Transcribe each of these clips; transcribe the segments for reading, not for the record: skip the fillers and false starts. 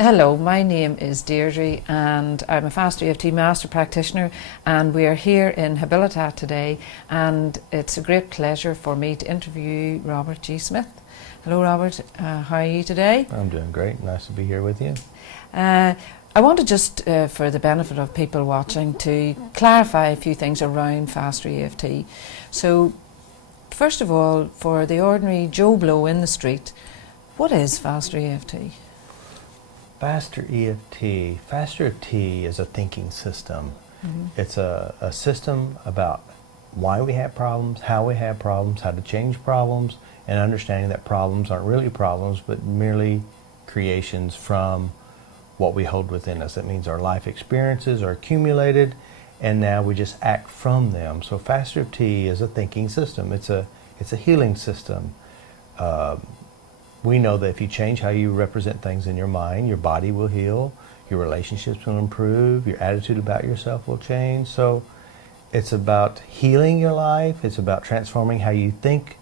Hello, my name is Deirdre and I'm a FasterEFT Master Practitioner, and we are here in Habilitat today, and it's a great pleasure for me to interview Robert G. Smith. Hello Robert, how are you today? I'm doing great, nice to be here with you. I wanted just for the benefit of people watching to clarify a few things around FasterEFT. So first of all, for the ordinary Joe Blow in the street, what is FasterEFT? FasterEFT is a thinking system. It's a system about why we have problems, how to change problems, and understanding that problems aren't really problems but merely creations from what we hold within us. That means our life experiences are accumulated and now we just act from them. So FasterEFT is a thinking system. It's a healing system. We know that if you change how you represent things in your mind, your body will heal, your relationships will improve, your attitude about yourself will change. So it's about healing your life, it's about transforming how you think,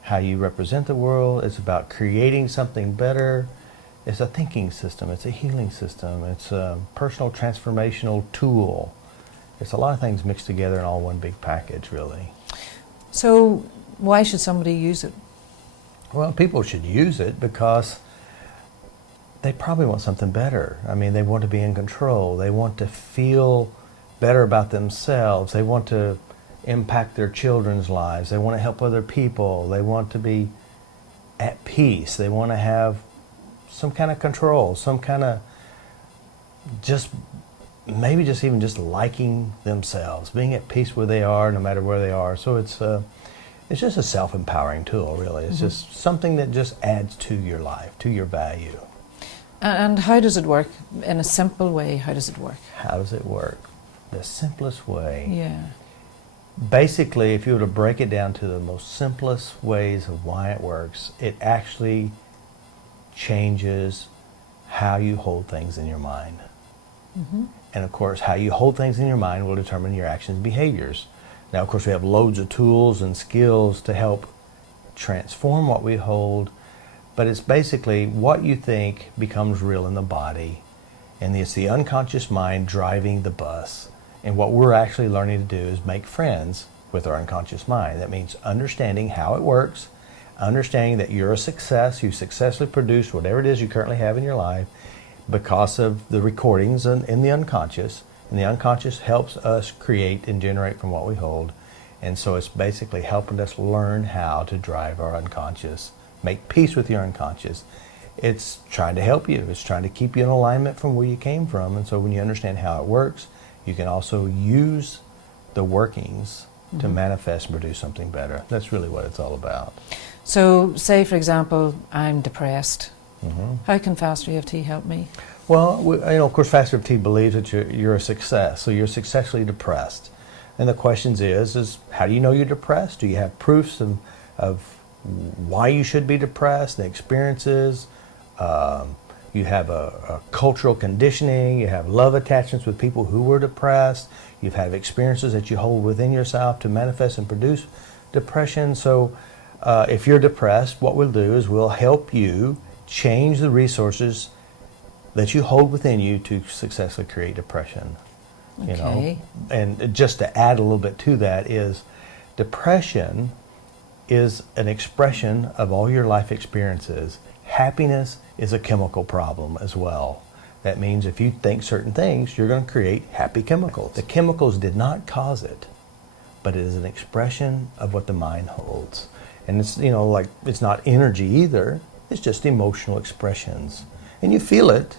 how you represent the world, it's about creating something better. It's a thinking system, it's a healing system, it's a personal transformational tool. It's a lot of things mixed together in all one big package, really. So why should somebody use it? Well, people should use it because they probably want something better. I mean, they want to be in control. They want to feel better about themselves. They want to impact their children's lives. They want to help other people. They want to be at peace. They want to have some kind of control, some kind of maybe even just liking themselves, being at peace where they are, no matter where they are. So it's just a self-empowering tool, really. It's just something that just adds to your life, to your value. And how does it work? In a simple way, how does it work? How does it work? The simplest way. Yeah. Basically, if you were to break it down to the most simplest ways of why it works, it actually changes how you hold things in your mind. And of course, how you hold things in your mind will determine your actions and behaviors. Now, of course, we have loads of tools and skills to help transform what we hold, but it's basically what you think becomes real in the body, and it's the unconscious mind driving the bus. And what we're actually learning to do is make friends with our unconscious mind. That means understanding how it works, understanding that you're a success, you successfully produced whatever it is you currently have in your life because of the recordings in the unconscious. And the unconscious helps us create and generate from what we hold. And so it's basically helping us learn how to drive our unconscious, make peace with your unconscious. It's trying to help you. It's trying to keep you in alignment from where you came from. And so when you understand how it works, you can also use the workings to manifest and produce something better. That's really what it's all about. So say, for example, I'm depressed. How can FasterEFT help me? Well, of course, FasterEFT believes that you're a success, so you're successfully depressed. And the question is how do you know you're depressed? Do you have proofs of why you should be depressed, the experiences? You have a cultural conditioning, you have love attachments with people who were depressed, you've had experiences that you hold within yourself to manifest and produce depression. So if you're depressed, what we'll do is we'll help you change the resources that you hold within you to successfully create depression. You know? And just to add a little bit to that is depression is an expression of all your life experiences. Happiness is a chemical problem as well. That means if you think certain things, you're going to create happy chemicals. The chemicals did not cause it, but it is an expression of what the mind holds. And it's, like it's not energy either, it's just emotional expressions. And you feel it,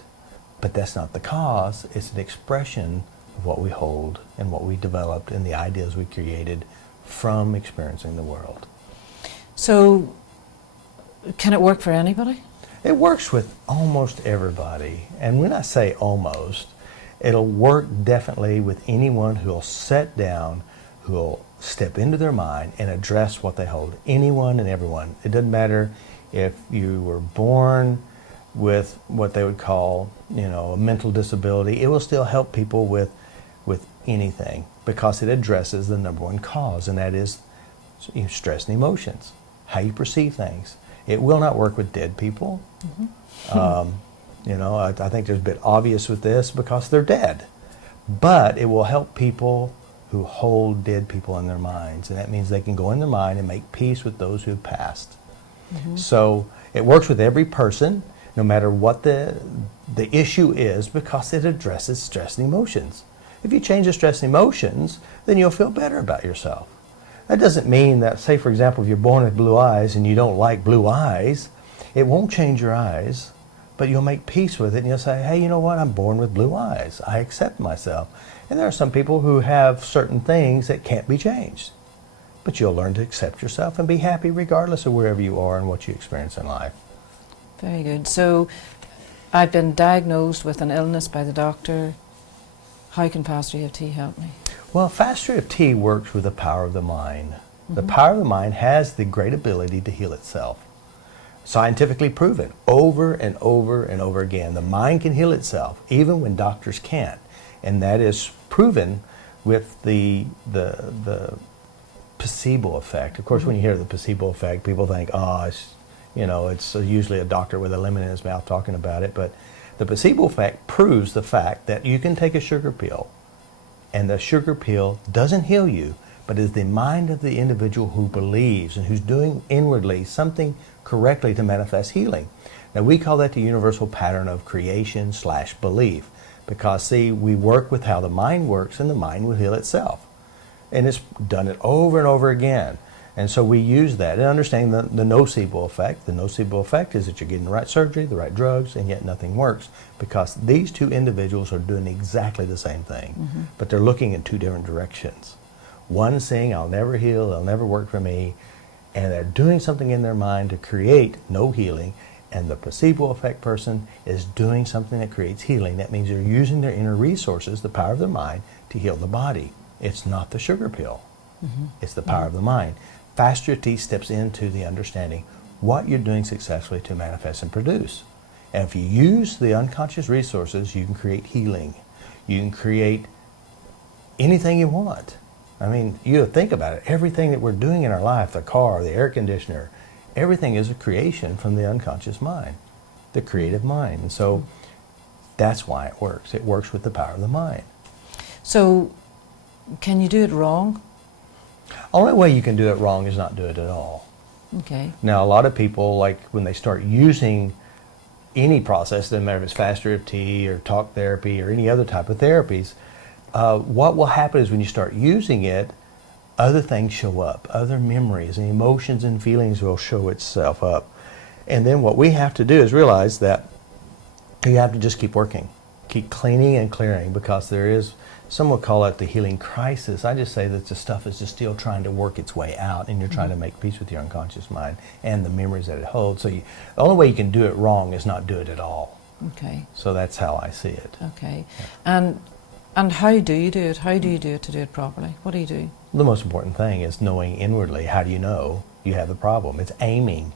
but that's not the cause. It's an expression of what we hold and what we developed and the ideas we created from experiencing the world. So, can it work for anybody? It works with almost everybody. And when I say almost, it'll work definitely with anyone who'll sit down, who'll step into their mind and address what they hold. Anyone and everyone. It doesn't matter if you were born with what they would call, a mental disability. It will still help people with anything because it addresses the number one cause, and that is stress and emotions, how you perceive things. It will not work with dead people. You know, I think there's a bit obvious with this because they're dead. But it will help people who hold dead people in their minds. And that means they can go in their mind and make peace with those who've passed. So it works with every person, no matter what the issue is, because it addresses stress and emotions. If you change the stress and emotions, then you'll feel better about yourself. That doesn't mean that, say for example, if you're born with blue eyes and you don't like blue eyes, it won't change your eyes, but you'll make peace with it and you'll say, hey, you know what, I'm born with blue eyes. I accept myself. And there are some people who have certain things that can't be changed. But you'll learn to accept yourself and be happy regardless of wherever you are and what you experience in life. Very good. So I've been diagnosed with an illness by the doctor. How can FasterEFT help me? Well, FasterEFT works with the power of the mind. The power of the mind has the great ability to heal itself. Scientifically proven over and over and over again. The mind can heal itself even when doctors can't. And that is proven with the placebo effect. Of course, when you hear the placebo effect, people think, oh, it's usually a doctor with a lemon in his mouth talking about it. But the placebo effect proves the fact that you can take a sugar pill, and the sugar pill doesn't heal you, but is the mind of the individual who believes and who's doing inwardly something correctly to manifest healing. Now, we call that the universal pattern of creation/belief, because, see, we work with how the mind works, and the mind will heal itself. And it's done it over and over again. And so we use that and understand the nocebo effect. The nocebo effect is that you're getting the right surgery, the right drugs, and yet nothing works, because these two individuals are doing exactly the same thing, but they're looking in two different directions. One saying, I'll never heal, it'll never work for me, and they're doing something in their mind to create no healing, and the placebo effect person is doing something that creates healing. That means they're using their inner resources, the power of their mind, to heal the body. It's not the sugar pill. It's the power of the mind. FasterEFT steps into the understanding what you're doing successfully to manifest and produce. And if you use the unconscious resources, you can create healing. You can create anything you want. I mean, you think about it. Everything that we're doing in our life, the car, the air conditioner, everything is a creation from the unconscious mind, the creative mind. And so that's why it works. It works with the power of the mind. So can you do it wrong? Only way you can do it wrong is not do it at all. Okay. Now, a lot of people, like when they start using any process, doesn't matter if it's FasterEFT or talk therapy or any other type of therapies, what will happen is when you start using it, other things show up, other memories and emotions and feelings will show itself up. And then what we have to do is realize that you have to just keep working, keep cleaning and clearing, because there is, some would call it the healing crisis. I just say that the stuff is just still trying to work its way out, and you're trying to make peace with your unconscious mind and the memories that it holds. So the only way you can do it wrong is not do it at all. Okay. So that's how I see it. Okay. And how do you do it? How do you do it to do it properly? What do you do? The most important thing is knowing inwardly. How do you know you have the problem? It's aiming.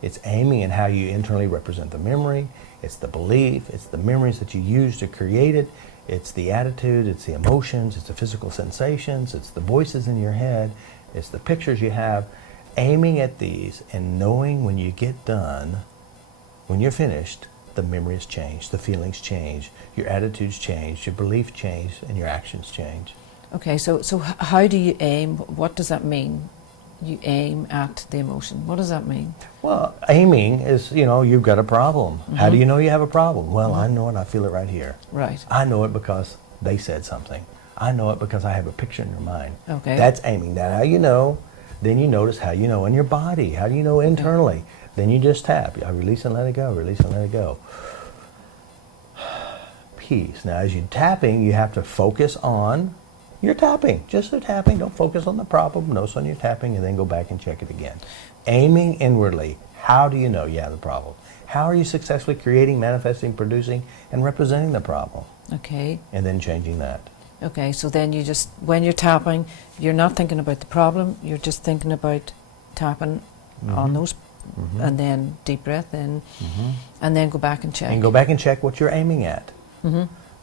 It's aiming in how you internally represent the memory. It's the belief. It's the memories that you use to create it. It's the attitude. It's the emotions. It's the physical sensations. It's the voices in your head. It's the pictures you have. Aiming at these and knowing when you get done, when you're finished, the memories change, the feelings change, your attitudes change, your belief change, and your actions change. Okay, so how do you aim? What does that mean? You aim at the emotion. What does that mean? Well, aiming is, you've got a problem. How do you know you have a problem? Well, I know it, I feel it right here. Right. I know it because they said something. I know it because I have a picture in your mind. Okay. That's aiming. Now, how you know, then you notice how you know in your body. How do you know internally? Okay. Then you just tap. I release and let it go, release and let it go. Peace. Now, as you're tapping, you have to focus on your tapping. Just the tapping. Don't focus on the problem. Notice on your tapping, and then go back and check it again. Aiming inwardly. How do you know you have the problem? How are you successfully creating, manifesting, producing, and representing the problem? Okay. And then changing that. Okay, so then you just, when you're tapping, you're not thinking about the problem, you're just thinking about tapping on those, and then deep breath in, and then go back and check. And go back and check what you're aiming at.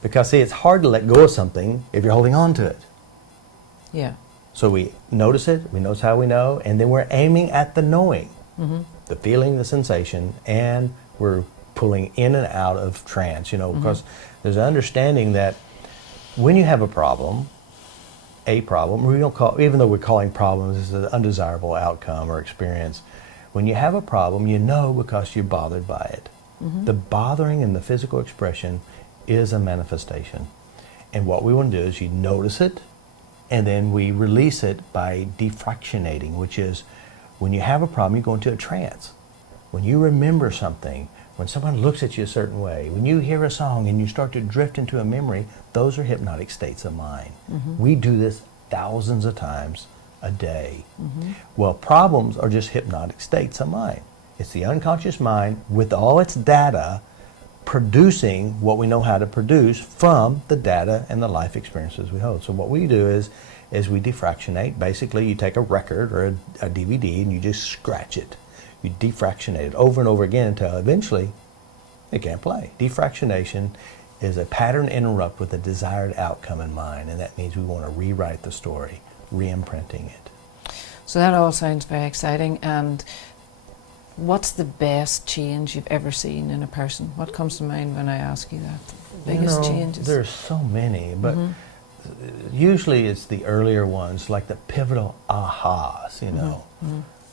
Because, see, it's hard to let go of something if you're holding on to it. Yeah. So we notice it, we notice how we know, and then we're aiming at the knowing, the feeling, the sensation, and we're pulling in and out of trance, because there's an understanding that when you have a problem, we don't call, even though we're calling problems as an undesirable outcome or experience, when you have a problem, because you're bothered by it. The bothering and the physical expression is a manifestation. And what we want to do is you notice it, and then we release it by defractionating, which is when you have a problem, you go into a trance. When you remember something, when someone looks at you a certain way, when you hear a song and you start to drift into a memory, those are hypnotic states of mind. We do this thousands of times a day. Well, problems are just hypnotic states of mind. It's the unconscious mind with all its data producing what we know how to produce from the data and the life experiences we hold. So what we do is we defractionate. Basically, you take a record or a DVD and you just scratch it. You defractionate it over and over again until eventually it can't play. Defractionation is a pattern interrupt with a desired outcome in mind, and that means we want to rewrite the story, re-imprinting it. So that all sounds very exciting. And what's the best change you've ever seen in a person? What comes to mind when I ask you that? The biggest changes? There's so many, but usually it's the earlier ones, like the pivotal ahas,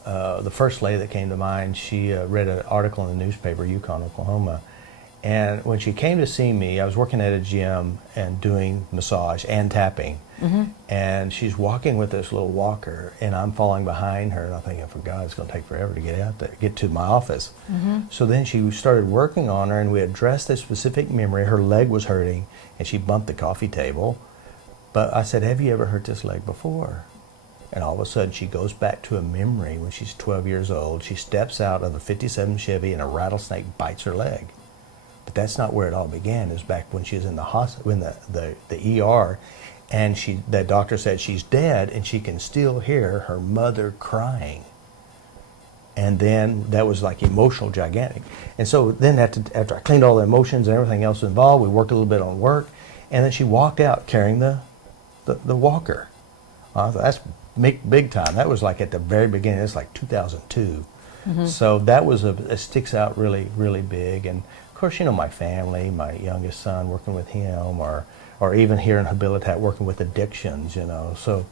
the first lady that came to mind, she read an article in the newspaper, Yukon, Oklahoma, and when she came to see me, I was working at a gym and doing massage and tapping, and she's walking with this little walker, and I'm following behind her, and I'm thinking, for God, it's going to take forever to get out there, get to my office. So then she started working on her, and we addressed a specific memory. Her leg was hurting, and she bumped the coffee table, but I said, have you ever hurt this leg before? And all of a sudden, she goes back to a memory when she's 12 years old. She steps out of a 57 Chevy and a rattlesnake bites her leg. But that's not where it all began. It was back when she was in the hospital, in the ER, and the doctor said she's dead, and she can still hear her mother crying. And then that was like emotional, gigantic. And so then after I cleaned all the emotions and everything else involved, we worked a little bit on work, and then she walked out carrying the walker. I thought, that's big time. That was like at the very beginning. It's like 2002. So that was it sticks out really, really big. And of course, my family, my youngest son, working with him, or even here in Habilitat, working with addictions, So,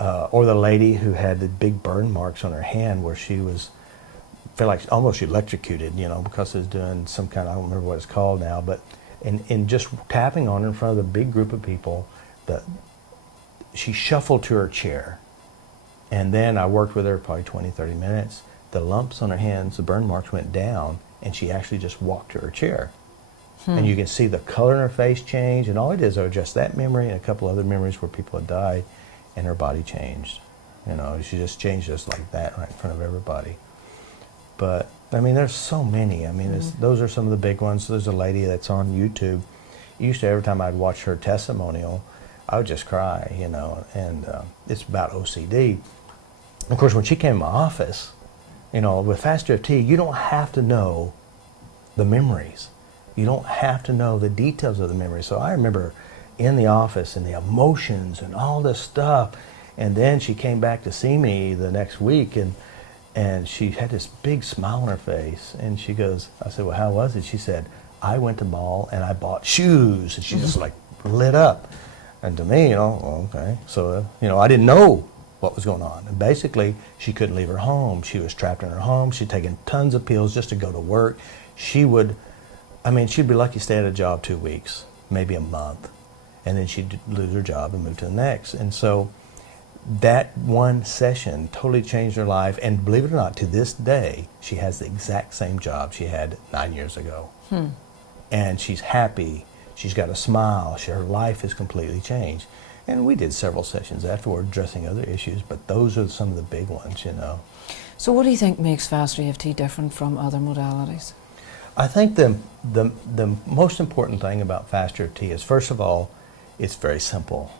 or the lady who had the big burn marks on her hand where she felt like almost electrocuted, because it was doing some kind of, I don't remember what it's called now, but in just tapping on her in front of a big group of people, she shuffled to her chair, and then I worked with her probably 20, 30 minutes. The lumps on her hands, the burn marks went down, and she actually just walked to her chair. And you can see the color in her face change, and all it is are just that memory and a couple other memories where people had died, and her body changed. She just changed just like that right in front of everybody. But, there's so many. Those are some of the big ones. There's a lady that's on YouTube. Used to, every time I'd watch her testimonial, I would just cry, and it's about OCD. Of course, when she came to my office, with FasterEFT, you don't have to know the memories. You don't have to know the details of the memories. So I remember in the office and the emotions and all this stuff, and then she came back to see me the next week, and she had this big smile on her face, and she goes, I said, well, how was it? She said, I went to mall and I bought shoes, and she just like lit up. And to me, okay. So, I didn't know what was going on. And basically, she couldn't leave her home. She was trapped in her home. She'd taken tons of pills just to go to work. She'd be lucky to stay at a job 2 weeks, maybe a month. And then she'd lose her job and move to the next. And so that one session totally changed her life. And believe it or not, to this day, she has the exact same job she had 9 years ago. And she's happy. She's got a smile. Her life has completely changed. And we did several sessions afterward addressing other issues, but those are some of the big ones, So what do you think makes FasterEFT different from other modalities? I think the most important thing about FasterEFT is, first of all, it's very simple.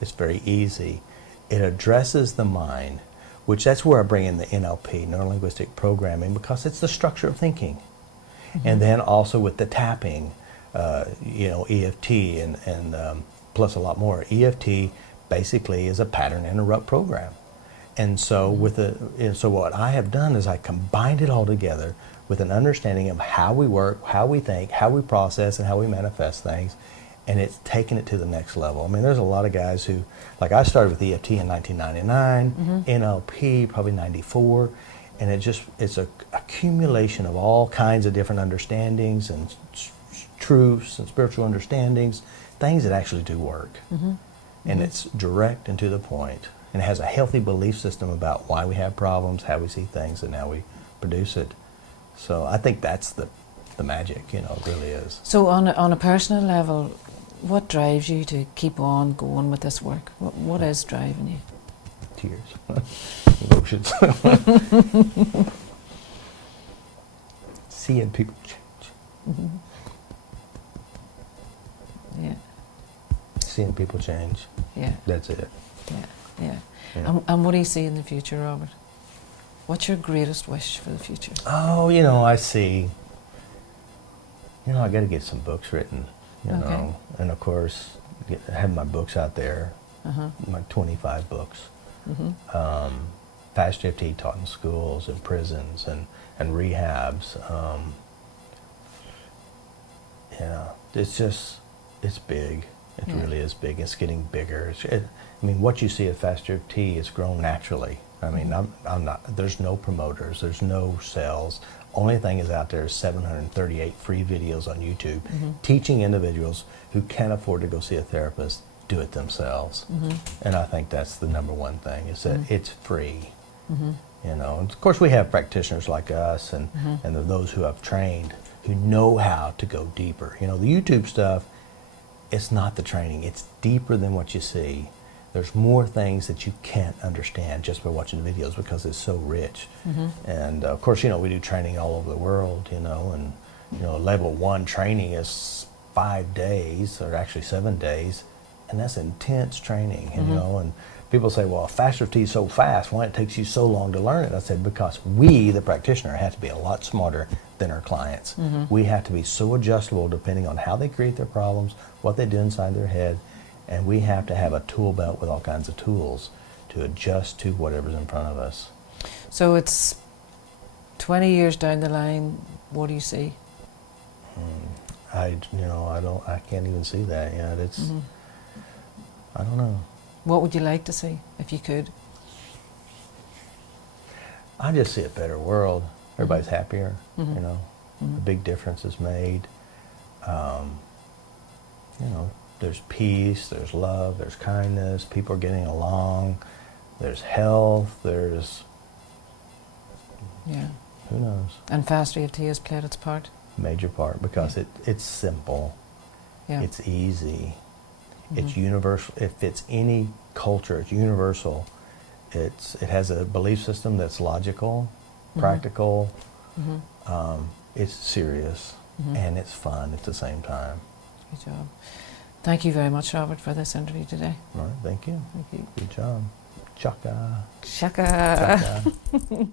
It's very easy. It addresses the mind, which that's where I bring in the NLP, neuro-linguistic programming, because it's the structure of thinking. And then also with the tapping, EFT and plus a lot more. EFT basically is a pattern interrupt program. And so so what I have done is I combined it all together with an understanding of how we work, how we think, how we process, and how we manifest things, and it's taken it to the next level. I mean, there's a lot of guys who, like I started with EFT in 1999, NLP probably 94, and it's a accumulation of all kinds of different understandings and truths and spiritual understandings, things that actually do work. And it's direct and to the point, and it has a healthy belief system about why we have problems, how we see things, and how we produce it. So I think that's the magic, you know, it really is. So on a personal level, what drives you to keep on going with this work? What is driving you? Tears, emotions. Seeing people change. Yeah. Seeing people change. Yeah. That's it. Yeah. Yeah. And what do you see in the future, Robert? What's your greatest wish for the future? Oh, you know, I see. You know, I got to get some books written. You know, and of course, have my books out there. My 25 books. FasterEFT taught in schools and prisons and rehabs. Yeah, it's big. It really is big. It's getting bigger. I mean, what you see at FasterEFT has grown naturally. I mean, I'm not. There's no promoters. There's no sales. Only thing is out there is 738 free videos on YouTube teaching individuals who can't afford to go see a therapist do it themselves. And I think that's the number one thing, is that it's free. You know, and of course we have practitioners like us and those who have trained who know how to go deeper. You know, the YouTube stuff, it's not the training. It's deeper than what you see. There's more things that you can't understand just by watching the videos because it's so rich. And of course, you know, we do training all over the world, you know, and, you know, level 1 training is 5 days, or actually 7 days, and that's intense training, you know, and people say, well, FasterEFT is so fast, why it takes you so long to learn it? I said, because we, the practitioner, have to be a lot smarter than our clients. We have to be so adjustable depending on how they create their problems, what they do inside their head, and we have to have a tool belt with all kinds of tools to adjust to whatever's in front of us. So it's 20 years down the line, what do you see? I can't even see that yet. It's, I don't know. What would you like to see, if you could? I just see a better world. Everybody's happier, you know. A big difference is made. You know, there's peace, there's love, there's kindness, people are getting along, there's health, there's... Yeah. Who knows? And FasterEFT has played its part? Major part, because it's simple, it's easy, it's universal. It fits any culture, it's universal. It has a belief system that's logical, practical, it's serious, and it's fun at the same time. Good job. Thank you very much, Robert, for this interview today. All right, thank you. Thank you. Good job. Chaka. Shaka. Chaka.